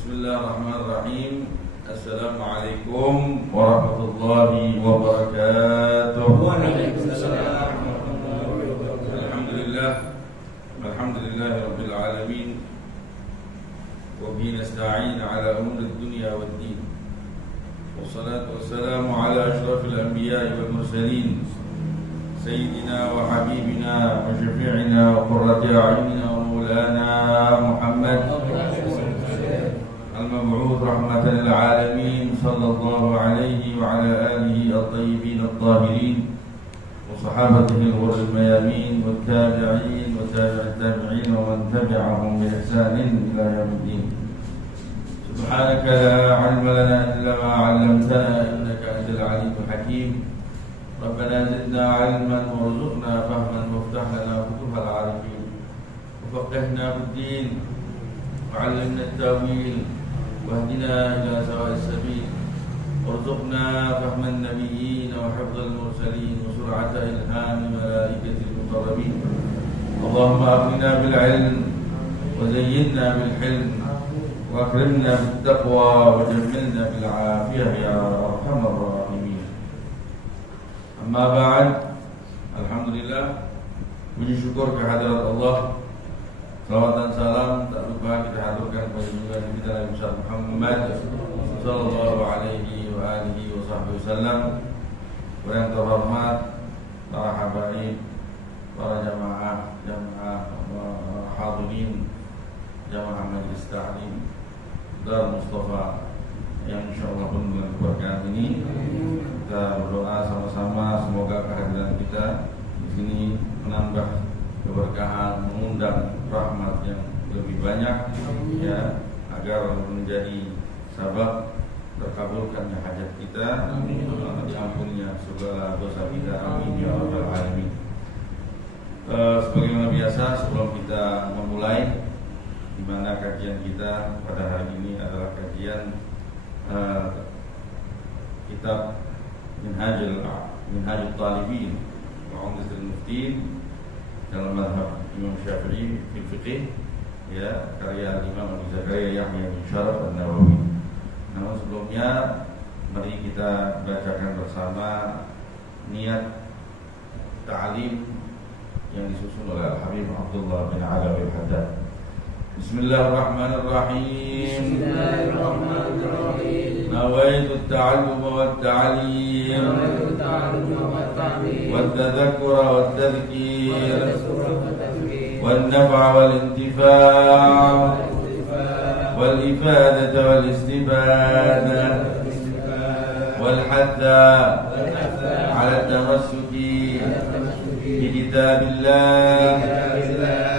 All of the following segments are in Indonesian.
Bismillahirrahmanirrahim. Assalamualaikum warahmatullahi wabarakatuh. Waalaikumsalam. Alhamdulillah rabbil alamin. Wa bihi nasta'in ala umuri dunya waddin. Wassalatu wassalamu ala asyrafil anbiya'i wal mursalin. Sayyidina wa habibina wa syafi'ina wa qurrati a'yunina wa maulana Muhammad المبعوث رحمة للعالمين صلى الله عليه وعلى آله الطيبين الطاهرين وصحابته الغر الميامين والتابعين وتابع التابعين ومن تبعهم بإحسان إلى يوم الدين. سبحانك لا علم لنا إلا ما علمتنا إنك أنت العليم الحكيم. ربنا زدنا علما وارزقنا فهما وافتح لنا فتوح العارفين وفقهنا في الدين وعلمنا التأويل واهدنا إلى سواء السبيل وارزقنا فهم النبيين وحفظ المرسلين وسرعة إلهام ملائكة المقربين. اللهم أغننا بالعلم وزينا بالحلم وأكرمنا بالتقوى وجملنا بالعافية يا أرحم الراحمين. أما بعد، Alhamdulillah, puji syukur kehadirat Allah. Salawat dan salam tak lupa kita haturkan kepada junjungan kita Nabi Muhammad sallallahu alaihi wa alihi wasallam. Yang terhormat para habaib, para jamaah hadirin jamaah majelis ta'lim Dar Mustafa yang insyaallah pun dengan keberkahan ini kita berdoa sama-sama semoga kehadiran kita di sini menambah keberkahan, mengundang rahmat yang lebih banyak, ya, agar menjadi sabab terkabulkannya hajat kita, diampuninya segala dosa kita, amin ya rabbal alamin. Sebagaimana biasa, sebelum kita memulai, di mana kajian kita pada hari ini adalah kajian kitab Minhajul Talibin wa Umdatul Muftin dalam mazhab Imam Syafi'i fil fiqh, ya, karya Imam Abu Zakaria Yahya bin Syaraf An-Nawawi. Namun sebelumnya mari kita bacakan bersama niat ta'lim yang disusun oleh Habib Abdullah bin Alawi Al-Haddad. Bismillahirrahmanirrahim. Nawaitu at-ta'allum wat-ta'lim wat-tadhakkura wat-tadhkir wan-naf'a wal-intifa' wal-ifadata wal-istifada wal-hatha 'ala at-tamassuki bi kitabillah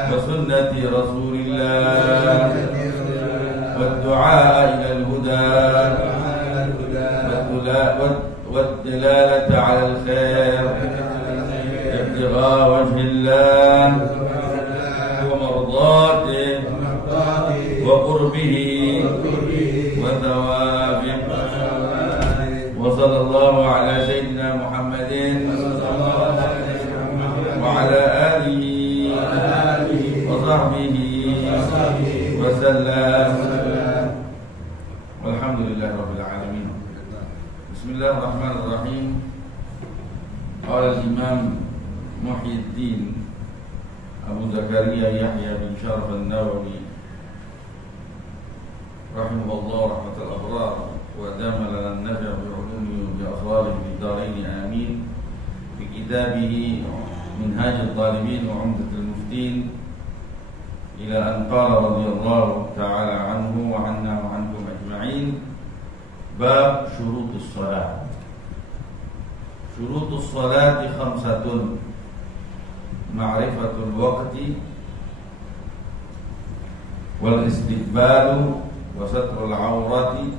wa sunnati rasulillah wad-du'a ila al-huda wad-dalalata 'ala al-khair ibtigha wajhi Allah wa mardatihi wa qurbihi wa thawabihi. Wa sallallahu ala sayyidina Muhammadin wa ala alihi wa sahbihi wa sallam. Walhamdulillahi rabbil alamin. Bismillahirrahmanirrahim. Qala al-Imam Muhyiddin Abu Zakaria Yahya bin Sharaf an-Nawawi rahimahullah rahmatal abrar wa dama lana an-nafi' bi 'ulumihi wa bi asrarihi fid darain amin fi kitabihi Minhaj al-Talibin wa 'Umdat al-Muftin ila an qala radhiyallahu ta'ala anhu wa 'anna wa 'ankum ajma'in. Bab syurutus shalah. Syurutus salati khamsatun: ma'rifatul waqti wal istiqbalu wa satrul awrati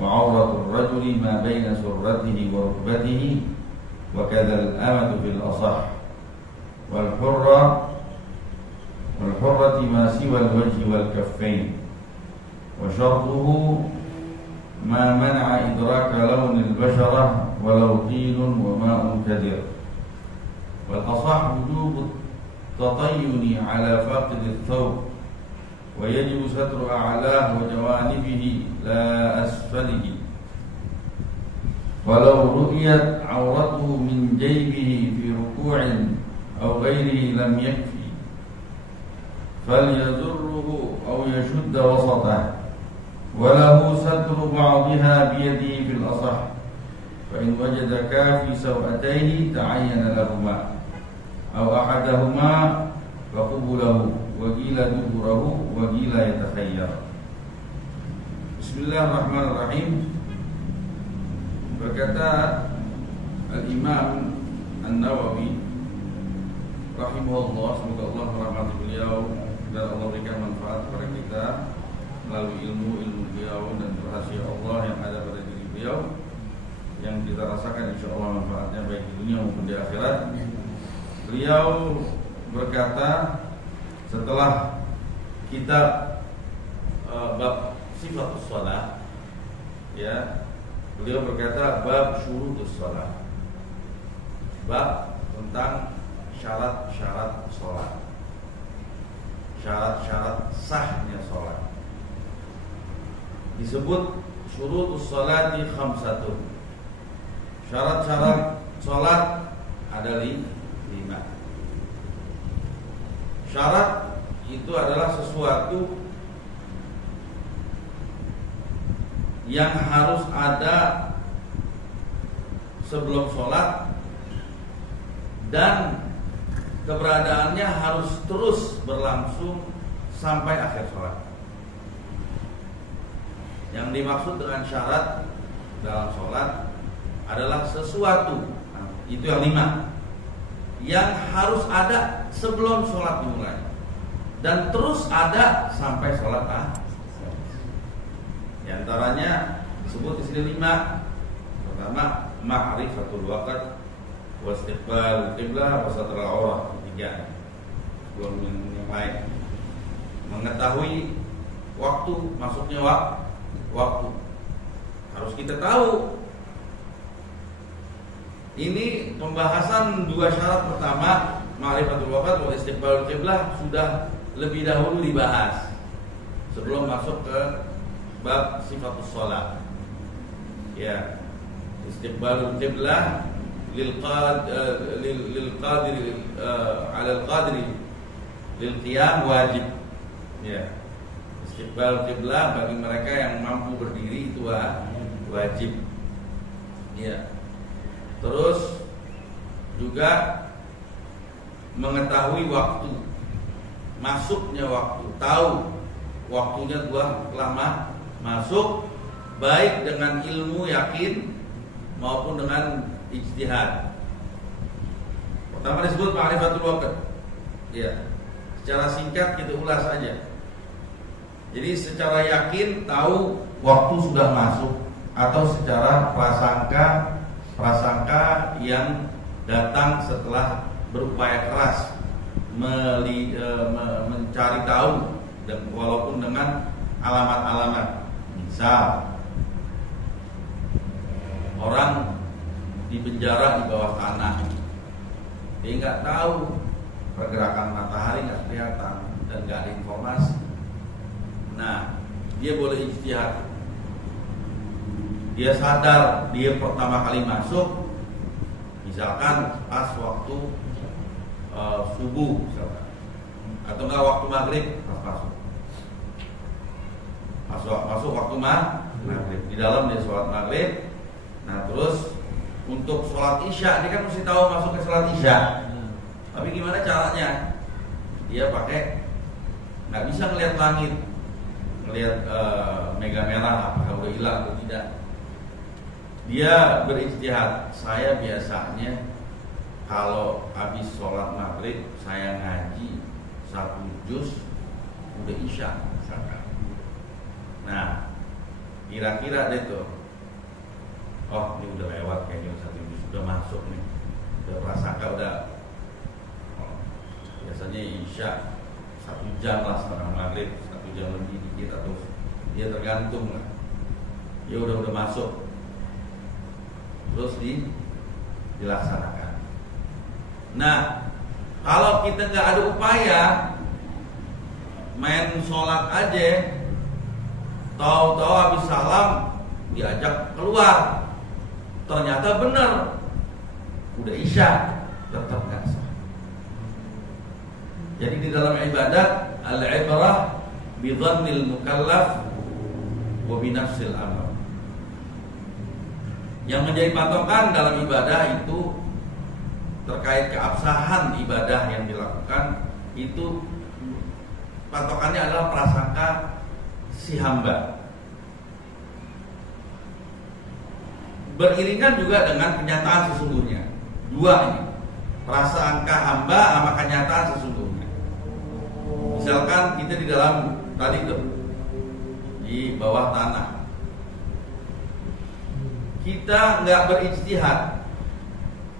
wa awratul rajuli ma baina surratihi wa rukbatihi wa kadzal amatu fil asah wal hurrati ma siwa al wajhi wal kaffain wa syartuhu ma mana'a idraka lawn al basharah walau qilun wa ma'un kadir. Wal asah wujub at-tatayyun 'ala faqid ath-thawb wa yajibu satru a'lahu wa jawanibihi la asfalihi walau ru'yat 'awratuhu min jaybihi fi ruku'in aw ghayrihi lam yakfi falyazurruhu aw yashudda wasatahu walahu satru ba'dihha biyadihi fil asah fa in wajada kafi sawatayhi ta'ayyana lahuma aw ahadahuma fa qubulahu wa qila duburahu wa qila yatakhayyar. Bismillahirrahmanirrahim. Berkata Al-Imam An-Nawawi rahimahullah, semoga Allah merahmati beliau dan Allah berikan manfaat kepada kita melalui ilmu beliau dan rahasia Allah yang ada pada diri beliau yang kita rasakan insyaallah manfaatnya baik di dunia maupun di akhirat. Beliau berkata setelah kitab bab sifatus shalah, ya, beliau berkata bab syurutus shalah, bab tentang syarat-syarat salat, syarat-syarat sahnya salat. Disebut syurutus shalati khamsatun. Syarat-syarat salat ada 5. Syarat itu adalah sesuatu yang harus ada sebelum sholat dan keberadaannya harus terus berlangsung sampai akhir sholat. Yang dimaksud dengan syarat dalam sholat adalah sesuatu, itu yang 5, yang harus ada sebelum sholat dimulai dan terus ada sampai sholat Di antaranya disebut di sini 5. Pertama, ma'rifatul waqt wa istiqbal qiblah wa satrul awrah. 3. Sebelum yang lain, mengetahui waktu, masuknya waktu harus kita tahu. Ini pembahasan 2 syarat pertama, ma'rifatul waqt wa istiqbalul qiblah, sudah lebih dahulu dibahas sebelum masuk ke bab sifatus shalah. Ya, istiqbalul qiblah lil qadiri ala al qadri lil qiyam wajib. Ya. Istiqbal qiblah bagi mereka yang mampu berdiri itu wajib. Ya. Terus juga mengetahui waktu, masuknya waktu, tahu waktunya telah masuk, baik dengan ilmu yakin maupun dengan ijtihad. Pertama disebut ma'rifatul waqt. Ya. Secara singkat kita ulas aja. Jadi secara yakin tahu waktu sudah masuk, atau secara prasangka yang datang setelah berupaya keras mencari tahu, dan walaupun dengan alamat-alamat. Misal orang di penjara di bawah tanah, dia nggak tahu pergerakan matahari, nggak kelihatan dan nggak ada informasi. Nah, dia boleh ijtihad. Dia sadar dia pertama kali masuk, misalkan pas waktu subuh, misalkan, atau enggak waktu maghrib pas masuk waktu maghrib. Di dalam dia sholat maghrib. Nah, terus untuk sholat isya, dia kan mesti tahu masuk ke sholat isya. Tapi gimana caranya? Dia pakai, nggak bisa ngelihat langit, ngelihat mega merah apakah udah hilang atau tidak. Dia berijtihad. Saya biasanya kalau habis sholat maghrib saya ngaji 1 juz udah isya misalkan. Nah, kira-kira deh tuh, oh ini udah lewat kayaknya 1 juz, sudah masuk nih, udah prasangka udah. Biasanya isya 1 jam lah setelah maghrib, 1 jam lebih dikit atau dia tergantung lah. Ya udah masuk, terus dilaksanakan. Nah, kalau kita nggak ada upaya, main sholat aja, tahu-tahu habis salam diajak keluar, ternyata benar udah isya, tetap nggak sah. Jadi di dalam ibadat al-ibrah bi dhannil mukallaf wa bi nafsil amal. Yang menjadi patokan dalam ibadah itu terkait keabsahan ibadah yang dilakukan, itu patokannya adalah prasangka si hamba. Beriringan juga dengan kenyataan sesungguhnya. Dua ini, prasangka hamba sama kenyataan sesungguhnya. Misalkan kita di dalam tadi tuh di bawah tanah, kita nggak berijtihad,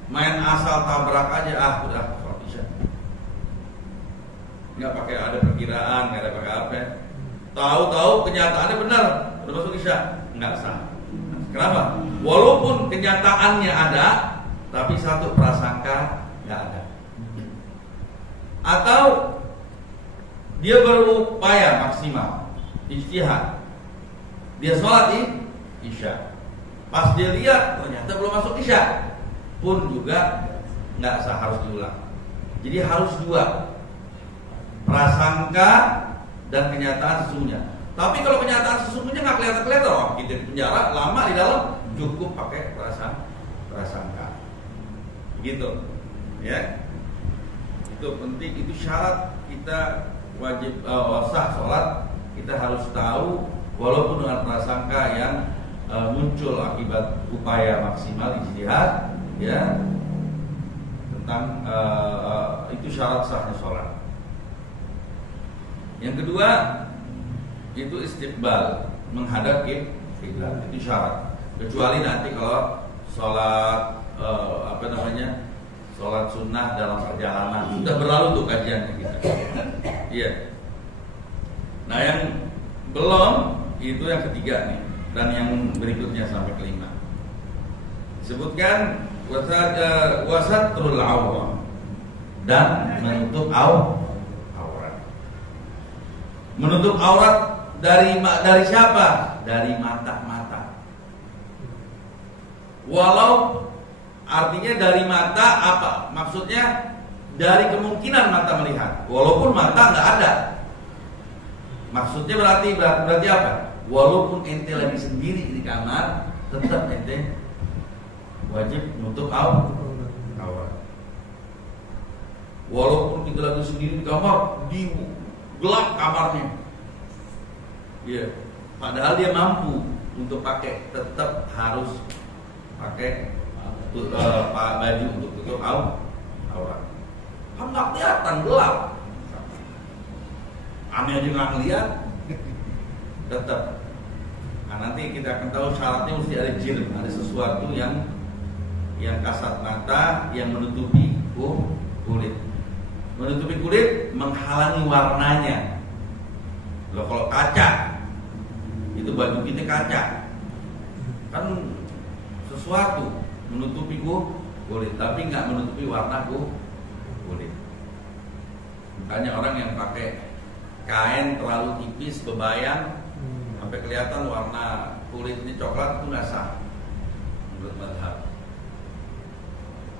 main asal tabrak aja, udah sholat isya, nggak pakai ada perkiraan, nggak ada pakai apa. Tahu-tahu kenyataannya benar, udah masuk isya, nggak sah. Kenapa? Walaupun kenyataannya ada, tapi satu prasangka nggak ada. Atau dia berupaya maksimal, ijtihad, dia sholat isya, pas dia lihat ternyata belum masuk isya, pun juga nggak sah, harus diulang. Jadi harus dua, prasangka dan kenyataan sesungguhnya. Tapi kalau kenyataan sesungguhnya nggak kelihatan, oh kita di penjara lama di dalam, cukup pakai prasangka, gitu, ya. Itu penting, itu syarat kita wajib sah sholat. Kita harus tahu, walaupun dengan prasangka yang muncul akibat upaya maksimal ijtihad, ya, tentang itu syarat sahnya sholat. Yang kedua itu istiqbal, menghadap kiblat, itu syarat. Kecuali nanti kalau sholat sholat sunnah dalam perjalanan, sudah berlalu tuh kajiannya kita. Iya. Nah, yang belum itu yang ketiga nih, dan yang berikutnya sampai kelima. Disebutkan wasatrul awram, dan menutup aurat. Menutup aurat dari siapa? Dari mata-mata. Walau Artinya dari mata apa? Maksudnya dari kemungkinan mata melihat, walaupun mata nggak ada. Maksudnya berarti apa? Walaupun ente lagi sendiri di kamar, tetap ente wajib nutup aurat. Walaupun kita lagi sendiri di kamar, di gelap kamarnya, ya, padahal dia mampu untuk pakai, tetap harus pakai baju untuk tutup aurat. Kan nggak kelihatan, gelap. Aneh aja nggak ngeliat, tetap. Nah, nanti kita akan tahu syaratnya mesti ada jilid, ada sesuatu yang kasat mata, yang menutupi kulit. Menutupi kulit menghalangi warnanya. Loh, kalau kaca, itu baju kita kaca, kan sesuatu menutupi kulit, tapi nggak menutupi warna kulit. Makanya orang yang pakai kain terlalu tipis, bebayang, sampai kelihatan warna kulitnya coklat, itu nggak sah menurut mazhab.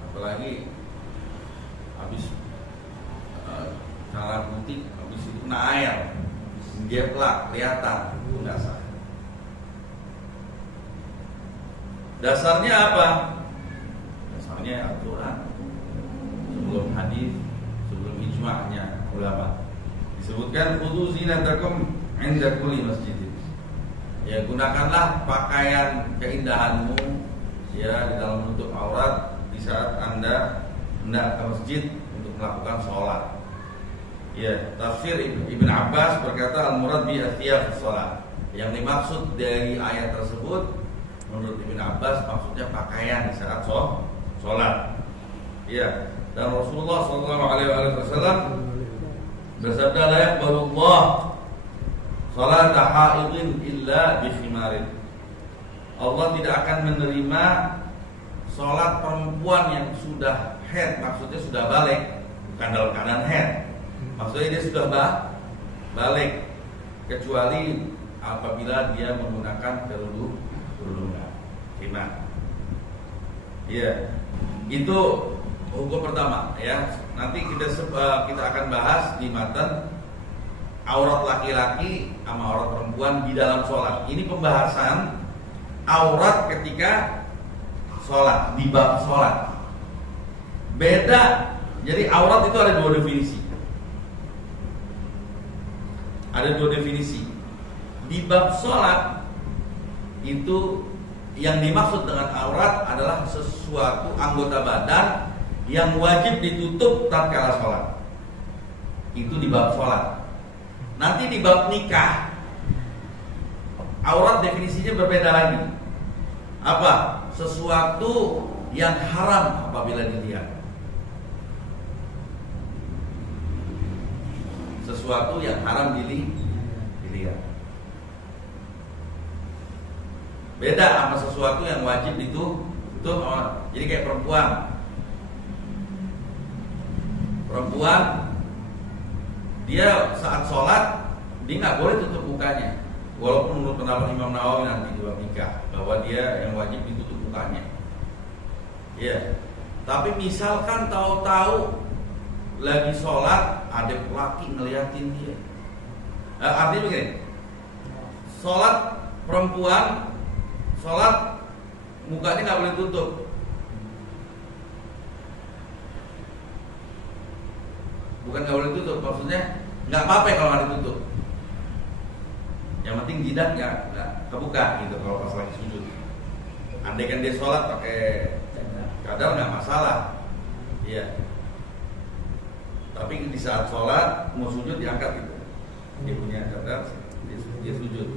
Apalagi habis cara putih, habis itu kena air, geplak, kelihatan, itu nggak sah. Dasarnya apa? Dasarnya Al-Quran, sebelum hadis, sebelum ijma'nya ulama. Disebutkan khudhu zinatakum 'inda kulli masjid. Ya, gunakanlah pakaian keindahanmu ya di dalam menutup aurat di saat Anda hendak ke masjid untuk melakukan sholat. Ya, tafsir Ibn Abbas berkata al-murad bi athiyab sholat. Yang dimaksud dari ayat tersebut menurut Ibn Abbas maksudnya pakaian di saat sholat. Ya, dan Rasulullah SAW bersabda, la yaqbalullah salata haidin illa bi khimarin. Allah tidak akan menerima sholat perempuan yang sudah haid, maksudnya sudah balik, bukan dalam keadaan haid. Maksudnya dia sudah balik, kecuali apabila dia menggunakan kerudungan, khimar. Iya, itu hukum pertama ya. Nanti kita akan bahas di matan aurat laki-laki sama aurat perempuan di dalam sholat. Ini pembahasan aurat ketika sholat, di bab sholat. Beda. Jadi aurat itu ada dua definisi. Ada dua definisi. Di bab sholat itu yang dimaksud dengan aurat adalah sesuatu anggota badan yang wajib ditutup tatkala sholat. Itu di bab sholat. Nanti di bab nikah, aurat definisinya berbeda lagi. Apa? Sesuatu yang haram apabila dilihat. Sesuatu yang haram dilihat. Beda sama sesuatu yang wajib ditutup. Jadi kayak perempuan dia saat sholat dia nggak boleh tutup mukanya, walaupun menurut pendapat Imam Nawawi nanti di bab nikah bahwa dia yang wajib ditutup mukanya. Ya, tapi misalkan tahu-tahu lagi sholat ada laki ngeliatin dia, artinya begini, sholat perempuan, sholat mukanya nggak boleh tutup. Bukan nggak boleh tutup, maksudnya nggak apa-apa kalau nggak ditutup. Yang penting jidat nggak kebuka gitu kalau pas lagi sujud. Andai kan dia sholat pakai cadar nggak masalah, iya. Tapi di saat sholat mau sujud diangkat gitu, dia punya cadar, dia sujud.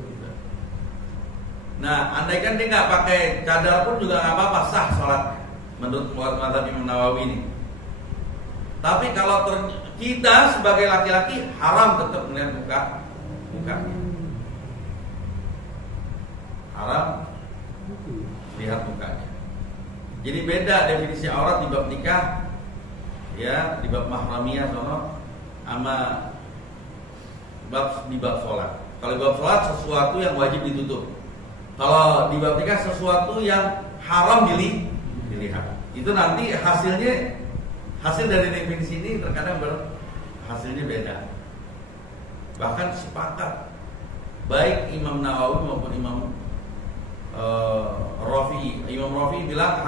Nah, andai kan dia nggak pakai cadar pun juga nggak apa-apa, sah sholatnya menurut mazhab Imam Nawawi ini. Tapi kalau kita sebagai laki-laki haram tetap melihat mukanya. Haram lihat mukanya. Jadi beda definisi aurat di bab nikah, ya, di bab mahramiyah sama di bab sholat. Kalau di bab sholat sesuatu yang wajib ditutup. Kalau di bab nikah sesuatu yang haram dilihat. Itu nanti hasil dari definisi ini terkadang hasilnya beda. Bahkan sepakat baik Imam Nawawi maupun Imam Rafi'i. Imam Rafi'i bilang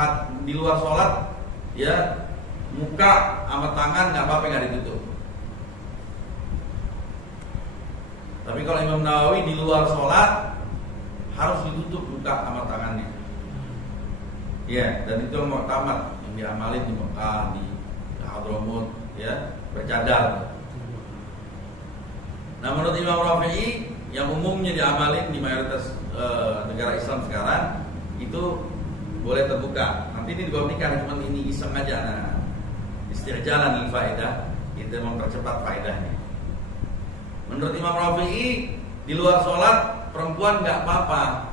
di luar sholat ya muka sama tangan nggak apa-apa, nggak ditutup. Tapi kalau Imam Nawawi di luar sholat harus ditutup muka sama tangannya. Ya, dan itu yang mu'tamad yang diamalin di Mekah, di Hadramut, ya, bercadar. Nah, menurut Imam Rafi'i yang umumnya diamalin di mayoritas negara Islam sekarang itu boleh terbuka. Nanti ini dibandingkan cuma ini iseng aja. Nah, istirjalan lil faedah, itu mempercepat faedahnya. Menurut Imam Rafi'i di luar sholat perempuan nggak apa-apa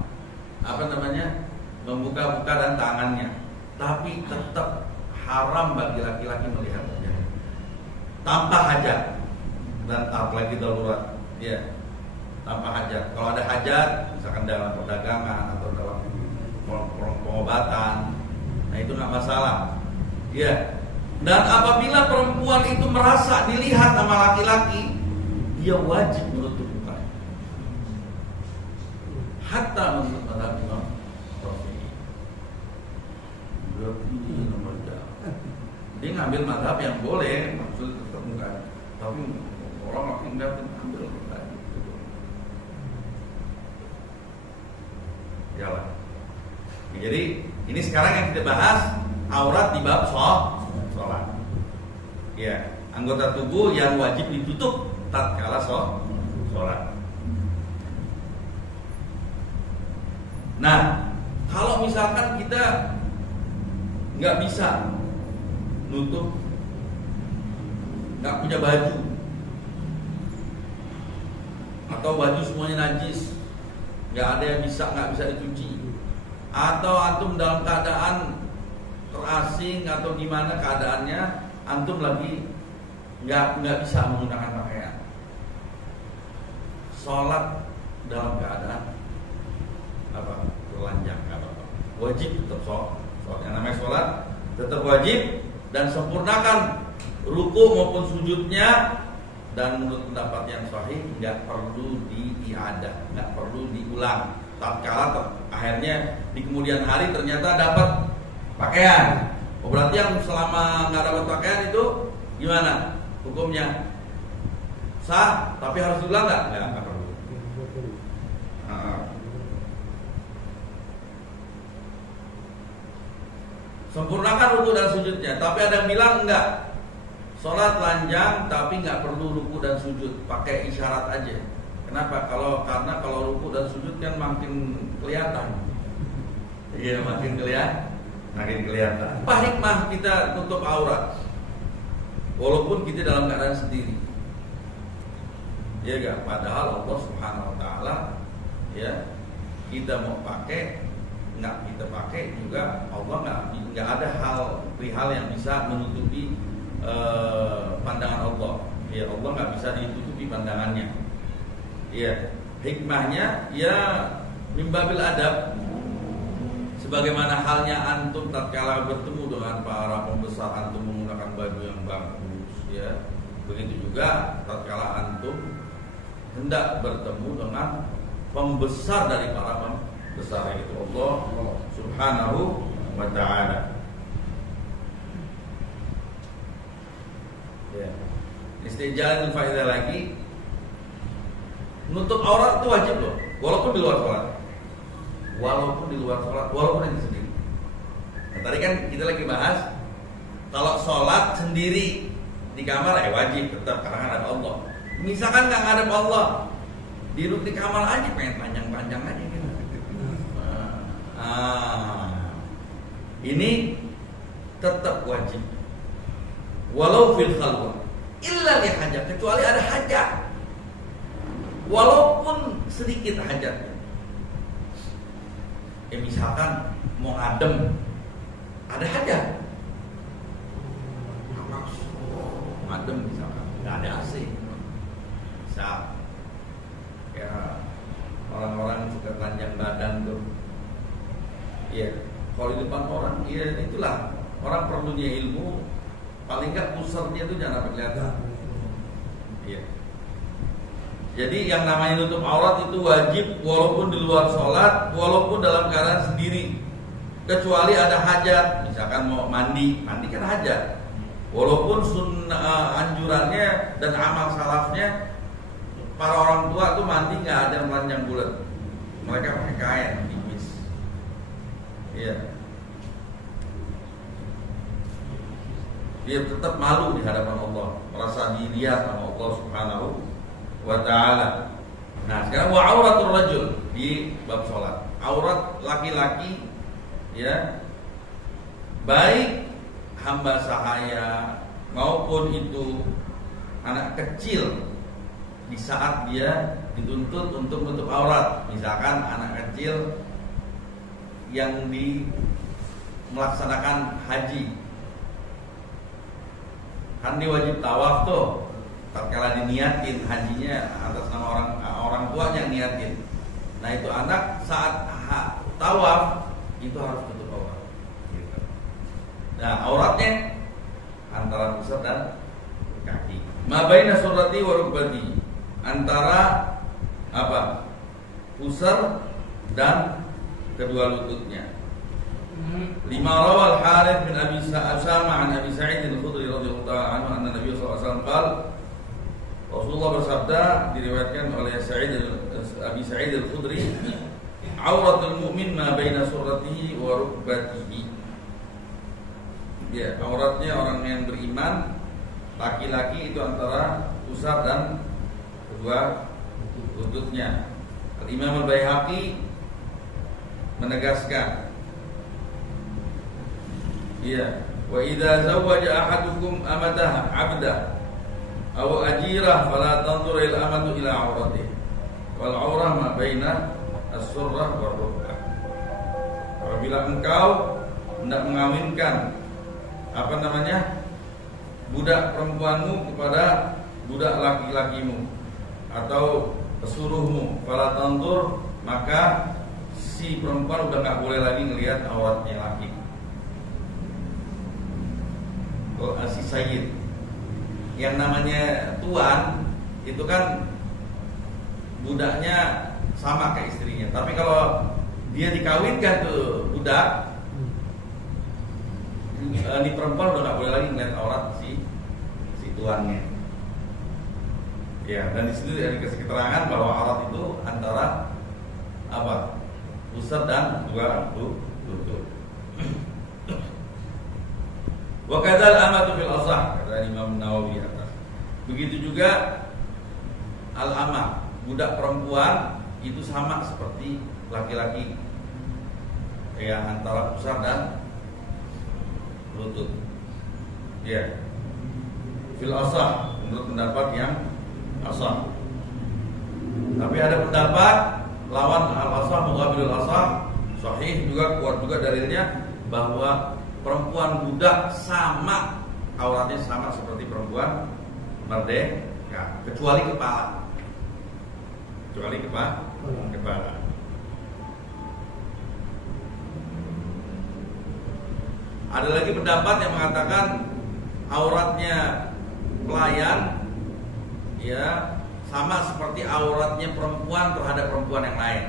membuka-buka dan tangannya, tapi tetap haram bagi laki-laki melihat wajah tanpa hajat, dan apalagi darurat, ya tanpa hajat. Kalau ada hajat, misalkan dalam perdagangan atau dalam pengobatan, nah itu nggak masalah, ya. Dan apabila perempuan itu merasa dilihat sama laki-laki, dia wajib menutup mukanya. Hatta menurut mazhab Imam Rafi'i. Berarti ini nomor jauh. Dia ngambil mazhab yang boleh, maksud tetap mukanya. Tapi orang makin dapat ambil mukanya. Jalan. Jadi ini sekarang yang kita bahas aurat di bab sholat. Ya, anggota tubuh yang wajib ditutup tatkala sholat. Nah, kalau misalkan kita nggak bisa nutup, nggak punya baju, atau baju semuanya najis, nggak ada yang nggak bisa dicuci, atau antum dalam keadaan terasing atau gimana keadaannya, antum lagi nggak bisa menggunakan pakaian, sholat dalam keadaan telanjang, wajib tetap sholat. Yang namanya sholat tetap wajib, dan sempurnakan ruku maupun sujudnya. Dan menurut pendapat yang sahih nggak perlu diiadah, nggak perlu diulang. Tatkala akhirnya di kemudian hari ternyata dapat pakaian, berarti yang selama nggak dapat pakaian itu gimana hukumnya? Sah, tapi harus diulang nggak perlu. Sempurnakan ruku dan sujudnya. Tapi ada yang bilang enggak, sholat telanjang tapi nggak perlu ruku dan sujud, pakai isyarat aja. Kenapa? Karena kalau ruku dan sujud kan makin kelihatan. Iya, makin kelihatan. Apa hikmah kita tutup aurat walaupun kita dalam keadaan sendiri? Ya enggak, padahal Allah Subhanahu wa taala ya, kita mau pakai nggak kita pakai juga, Allah nggak ada hal yang bisa menutupi pandangan Allah. Ya, Allah nggak bisa ditutupi pandangannya. Ya, hikmahnya ya mimbabil adab, sebagaimana halnya antum tatkala bertemu dengan para pembesar, antum menggunakan baju yang bagus, ya. Begitu juga tatkala antum hendak bertemu dengan pembesar dari para pembesar, yaitu Allah Subhanahu wa ta'ala. Ya. Istijalan faedah lagi, nutup aurat itu wajib loh, walaupun di luar sholat, walaupun itu sendiri. Nah, tadi kan kita lagi bahas kalau sholat sendiri di kamar wajib tetap, karena kan ada Allah. Misalkan nggak ada Allah, duduk di kamar aja pengen panjang-panjang aja gitu. Ini tetap wajib, walau fil khalwah, illa li hajat, kecuali ada hajat, walaupun sedikit hajatnya. Misalkan mau adem, ada hajat, adem misalkan, nggak ada AC, bisa. Ya, orang-orang suka telanjang badan tuh. Iya, kalau di depan orang, iya itulah punya ilmu, paling nggak pusarnya itu jangan sampai kelihatan. Iya. Jadi yang namanya nutup aurat itu wajib walaupun di luar sholat, walaupun dalam keadaan sendiri. Kecuali ada hajat, misalkan mau mandi kan hajat. Walaupun anjurannya dan amal salafnya para orang tua tuh mandi nggak ada melanjang bulat, mereka pakai kain tipis. Iya. Dia tetap malu di hadapan Allah, merasa dilihat sama Allah Subhanahu wa ta'ala. Nah, sekarang wa auratul rajul di bab sholat. Aurat laki-laki, ya, baik hamba sahaya maupun itu anak kecil, di saat dia dituntut untuk menutup aurat. Misalkan anak kecil yang melaksanakan haji, kan dia wajib tawaf tuh. Tatkala diniatin hajinya atas nama orang tuanya yang niatin. Nah, itu anak saat tawaf itu harus tutup aurat. Gitu. Nah, auratnya antara pusat dan kaki. Ma baina surrati wa rukbati, antara apa? Pusar dan kedua lututnya. Lima rawal Harith bin Abi Usama an Abi Sa'id al-Khudri radhiyallahu ta'ala anhu anna Nabi sallallahu alaihi wasallam qala, Rasulullah bersabda, diriwayatkan oleh Abi Sa'id al-Khudri, auratul mu'min ma baina surratihi wa rukbatihi. Ya, auratnya orang yang beriman laki-laki itu antara pusar dan kedua lututnya. Imam Al-Baihaqi menegaskan, iya, wa idza zawwaja ahadukum amataha 'abda aw ajirah fala tanzur ila amatu ila auratihi wal aurah ma baina as-surrah wa rukbah. Apabila engkau hendak mengawinkan budak perempuanmu kepada budak laki-lakimu atau pesuruhmu, fala tanzur, maka si perempuan udah nggak boleh lagi ngelihat auratnya laki. Si sayyid, yang namanya tuan itu kan budaknya sama kayak istrinya. Tapi kalau dia dikawinkan tuh budak, di perempuan udah nggak boleh lagi ngeliat aurat si tuannya. Ya, dan di situ dikasih keterangan bahwa aurat itu antara pusat dan dua lutut. Wa kadzal amatu fil asah, kata Imam Nawawi atas. Begitu juga al-amah, budak perempuan itu sama seperti laki-laki, ya, antara pusar dan lutut. Ya, fil asah, menurut pendapat yang asah. Tapi ada pendapat lawan al-asah, muqabilul asah, sahih juga, kuat juga dalilnya, bahwa perempuan budak sama auratnya sama seperti perempuan merdeka, kecuali kepala. Kepala. Ada lagi pendapat yang mengatakan auratnya pelayan, ya, sama seperti auratnya perempuan terhadap perempuan yang lain,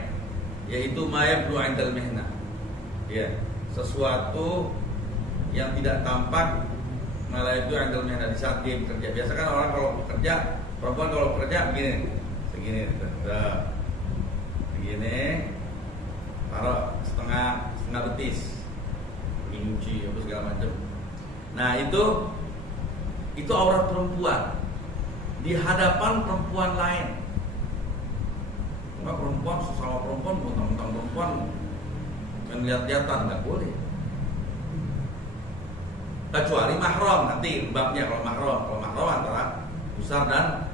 yaitu mayablu 'indal mihna. Ya, sesuatu yang tidak tampak malah itu 'indal mihna, di saat dia bekerja. Biasa kan orang kalau bekerja, perempuan kalau bekerja begini, segini, taruh setengah betis, nyuci apa segala macam. Nah, itu aurat perempuan di hadapan perempuan lain. Enggak, perempuan sesama perempuan, mentang-mentang perempuan melihat-lihatan nggak boleh. Kecuali mahram, nanti babnya kalau mahram antara pusar dan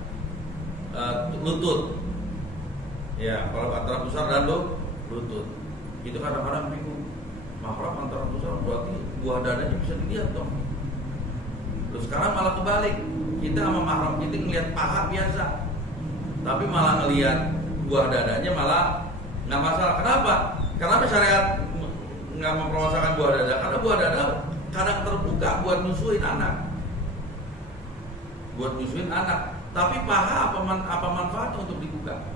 lutut. Ya, kalau antara pusar dan lutut. Itu kadang-kadang bingung. Mahram antara pusar berarti buah dadanya bisa dilihat dong. Terus sekarang malah kebalik. Kita sama mahram kita ngelihat paha biasa, tapi malah ngelihat buah dadanya malah nggak masalah. Kenapa? Kenapa syariat nggak mempermasalahkan buah dada? Karena buah dada kadang terbuka buat nyusuin anak. Tapi paha apa manfaatnya untuk dibuka?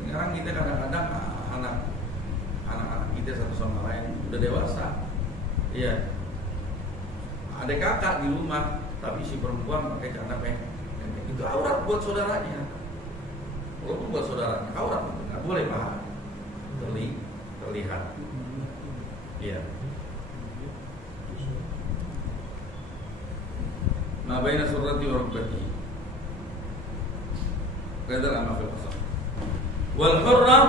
Sekarang kita kadang-kadang anak-anak kita satu sama lain udah dewasa, iya, ada kakak di rumah, tapi si perempuan pakai celana pendek, itu aurat buat saudaranya. Walaupun buat saudaranya aurat, nggak boleh paha terlihat. Iya. Ma baina surrati wa rukbati. Kadar ma fil qasam. Wal hurra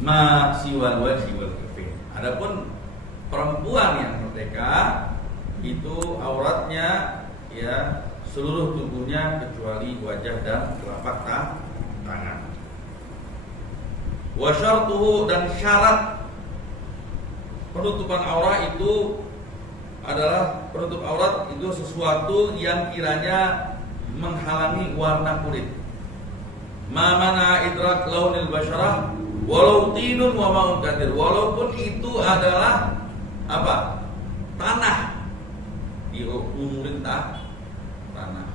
ma siwal wajhi wal kafin. Adapun perempuan yang merdeka itu auratnya ya seluruh tubuhnya kecuali wajah dan telapak tangan. Wa syartuhu, dan syarat penutupan aurat itu adalah penutup aurat itu sesuatu yang kiranya menghalangi warna kulit. Ma mana idrak launil basyarah walau tinun wa ma'un kadir, walaupun itu adalah apa? Tanah. Diumurin tanah.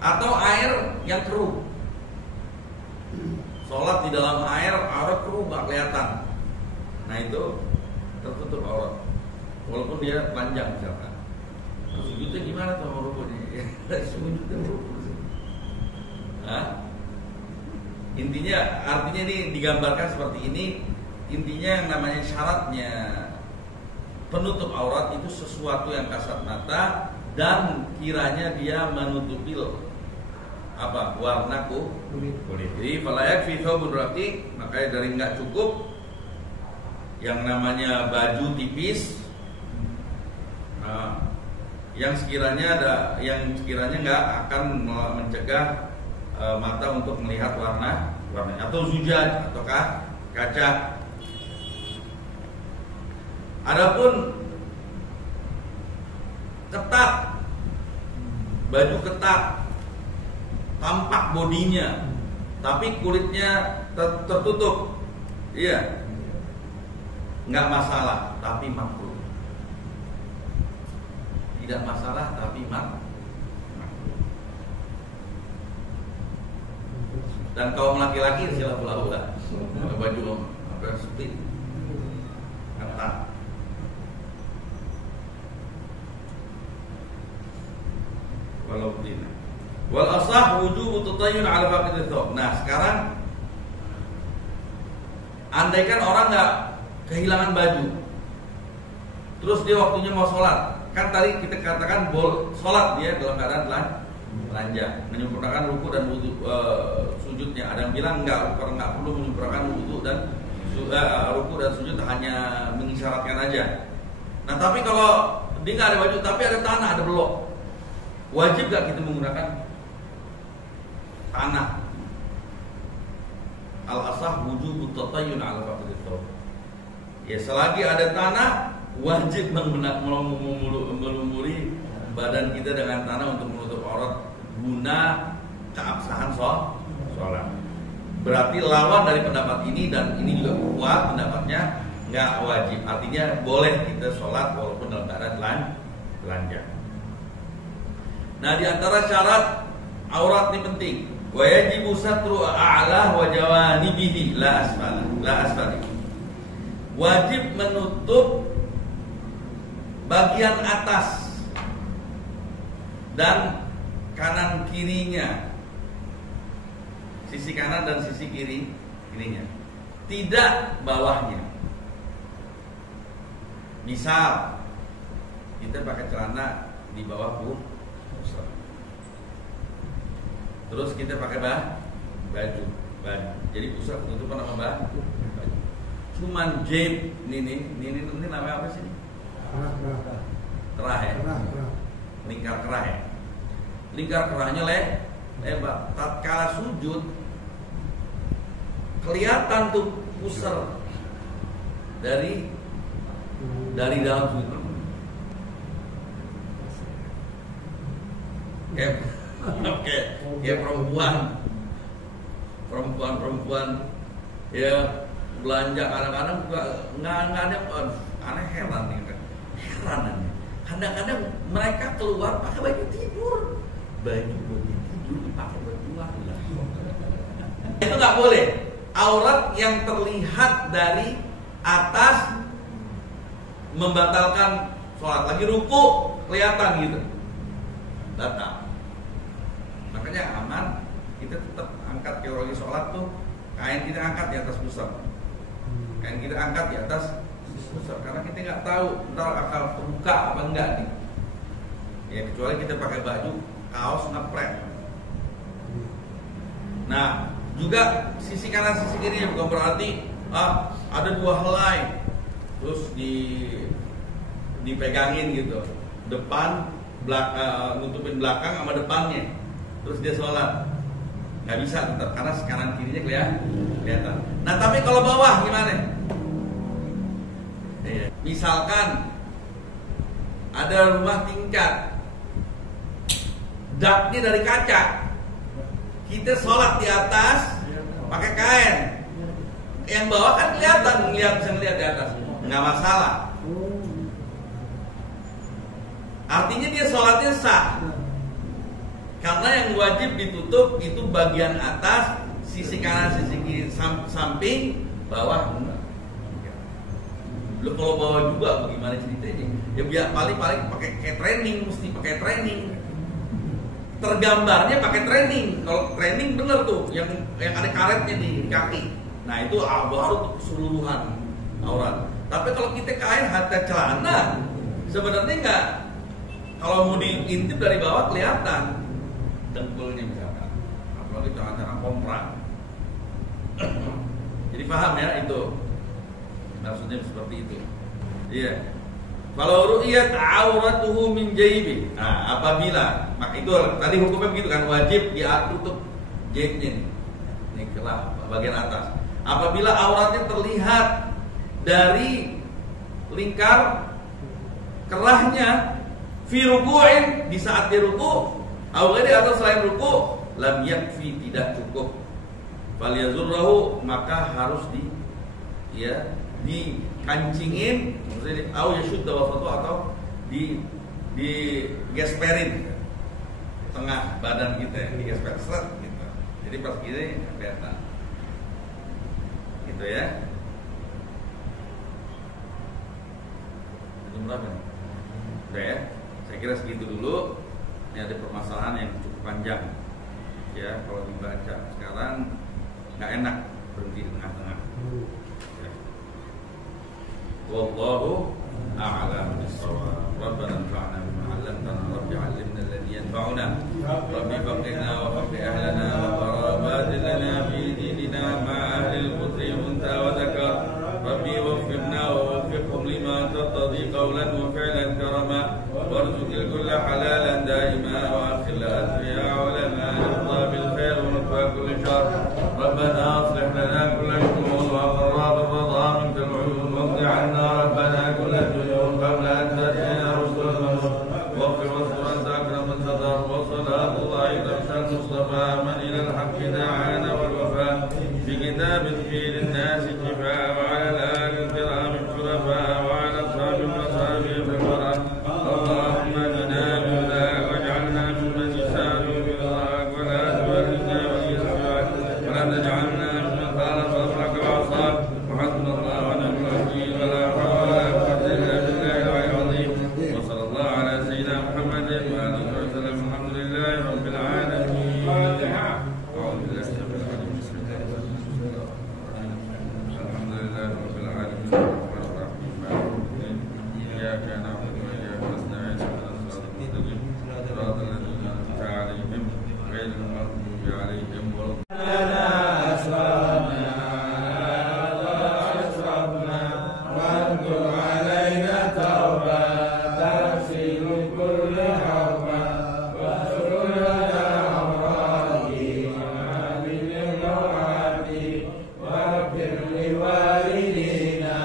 Atau air yang keruh. Sholat di dalam air, aurat keruh gak kelihatan. Nah itu tertutup aurat, walaupun dia panjang misalkan. Sujudnya gimana tuh sama rukuknya? Sujudnya rukuk. Intinya, artinya ini digambarkan seperti ini. Intinya yang namanya syaratnya penutup aurat itu sesuatu yang kasat mata dan kiranya dia menutupi apa? Warna kulit. Jadi fala yakfi thawbun raqiq, makanya dari enggak cukup yang namanya baju tipis, yang sekiranya nggak akan mencegah mata untuk melihat warna atau zujaj ataukah kaca. Adapun ketat, baju ketat, tampak bodinya, tapi kulitnya tertutup, iya. Nggak masalah, tapi makruh. Tidak masalah, tapi makruh. Dan kaum laki-laki silahul aula, baju apa split, ketat. Walau tidak. Wal asah wujubu tatayyun ala faqid thawb. Nah, sekarang andaikan orang nggak kehilangan baju, terus dia waktunya mau sholat, kan tadi kita katakan sholat dia dalam keadaan telanjang, menyempurnakan ruku dan wudu, sujudnya. Ada yang bilang nggak perlu menyempurnakan wudu dan ruku dan sujud, hanya mengisyaratkan aja. Nah tapi kalau dia nggak ada baju tapi ada tanah, ada belok, wajib nggak kita menggunakan tanah? Al-asah wujubu tatayyun ala faqid thawb. Ya, selagi ada tanah, wajib melumuri badan kita dengan tanah untuk menutup aurat guna keabsahan sholat. Berarti lawan dari pendapat ini, dan ini juga kuat pendapatnya, nggak wajib. Artinya boleh kita sholat walaupun dalam keadaan telanjang. Nah, di antara syarat aurat ini penting. Wa yajibu satru a'la wa jawanibihi la asfala. Wajib menutup bagian atas dan kanan kirinya, sisi kanan dan sisi kirinya, tidak bawahnya. Misal kita pakai celana di bawah pusar, terus kita pakai baju, jadi pusar ketutupan sama baju. Cuman jeb, ini namanya apa sih? Kerah ya? Lingkar kerah ya? Lingkar kerahnya lebar. Tatkala sujud kelihatan tuh pusar dari dalam sujud. Kayak perempuan ya belanja kadang-kadang nggak ada Aneh heran nih kan. Heran aneh. Kadang-kadang mereka keluar pakai baju tidur. Baju tidur dipakai buat keluar. Itu nggak boleh. Aurat yang terlihat dari atas membatalkan sholat. Lagi ruku kelihatan gitu, batal. Makanya aman kita tetap angkat kalau lagi sholat tuh kain kita angkat di atas pusar. Kain kita angkat di atas pusar karena kita nggak tahu ntar akan terbuka apa enggak nih. Ya kecuali kita pakai baju kaos ngepret. Nah juga sisi kanan sisi kiri bukan berarti ada dua helai terus dipegangin gitu, depan nutupin belakang sama depannya, terus dia sholat nggak bisa tetap karena kanan kirinya kelihatan. Nah tapi kalau bawah gimana? Misalkan ada rumah tingkat, daknya dari kaca, kita sholat di atas pakai kain, yang bawah kan kelihatan, bisa ngeliat di atas, nggak masalah. Artinya dia sholatnya sah, karena yang wajib ditutup itu bagian atas, sisi kanan, sisi kiri, samping, bawah enggak. Lo kalau bawah juga bagaimana ceritanya? Ya biar paling pakai training, mesti pakai training. Tergambarnya pakai training. Kalau training bener tuh, yang ada karetnya di kaki. Nah itu baru tuh keseluruhan aurat. Tapi kalau kita kain hatta celana, sebenarnya enggak. Kalau mau diintip dari bawah kelihatan dengkulnya misalkan, apalagi cara komprang. Jadi paham ya itu maksudnya seperti itu. Iya. Kalau ru'yat auratuhu min jaibi. Nah, apabila maka itu tadi hukumnya begitu kan, wajib tutup jaibnya nih. Ini kelah bagian atas. Apabila auratnya terlihat dari lingkar kerahnya fi ruku'in, di saat dia ruku, atau selain ruku, lam yakfi, tidak cukup. Fal yazurrahu, maka harus dikancingin, maksudnya yashudda wafatu, atau di gesperin tengah badan kita, digesper seret gitu. Jadi pas gini kelihatan. Gitu ya. Itu berapa nih? Udah ya? Saya kira segitu dulu. Ini ada permasalahan yang cukup panjang. Ya, kalau dibaca sekarang nggak enak berhenti di tengah-tengah. Ya. Wallahu a'lam bishawab. Rabbana anfa'na bima 'allamtana, Rabbi 'allimna alladhi yanfa'una, Rabbi faqihna wa faqih ahlana wa qarabat lana fi dinina ma ahli al-qudri unta wa dzakar. Rabbi waffiqna wa waffiqhum lima taqtadi qawlan wa fi'lan karama, warzuqil kulla halalan daima wa akhil al-asriya ulama yarda bil khair wa naf'a kulli shar. Rabbana aslih lana kulla shu'un wa qarrab ar-ridha minka al-'uyun waqdi 'anna rabbana kulla duyun qabla an ta'tiyana rusul al-maut waqfi wasfur anta akram al-sadar wa salatullahi tamsha al-mustafa man ila al-haqqi da'ana wal wafa fi kitab al-khir an-nas shifa wa 'ala al-ali al-kiram al-shurafa wa 'ala ashabi al-masabi al-farah. Allahumma bina bina waj'alna mimman yasari birak wa la tuwallina wa yasfi'ak wa la taj'alna mimman khalafa amraka wa 'asak wa hasbunallahu wa ni'mal wakeel wa la hawla wa la quwwata illa billahi al-'aliyyil 'azim. Wa sallallahu ala sayyidina Muhammadin wa alihi wa sallam. Alhamdulillahi rabbil 'alamin. A'udzu billahi minasy shaitanir rajim. Bismillahirrahmanirrahim. Alhamdulillahi rabbil 'alamin. Ar-rahmanir rahim. Maliki yawmiddin. Iyyaka na'budu wa iyyaka nasta'in. Ihdinas siratal mustaqim. Siratal ladzina an'amta 'alaihim ghairil maghdubi 'alaihim waladdallin. لوالدينا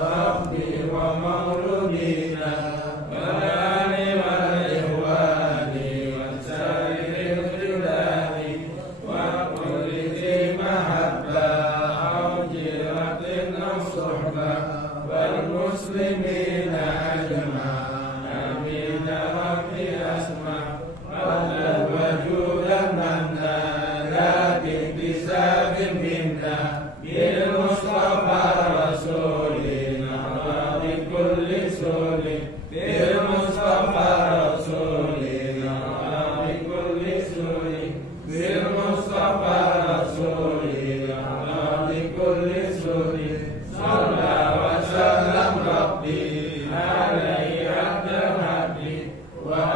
واغفر ومولودينا wa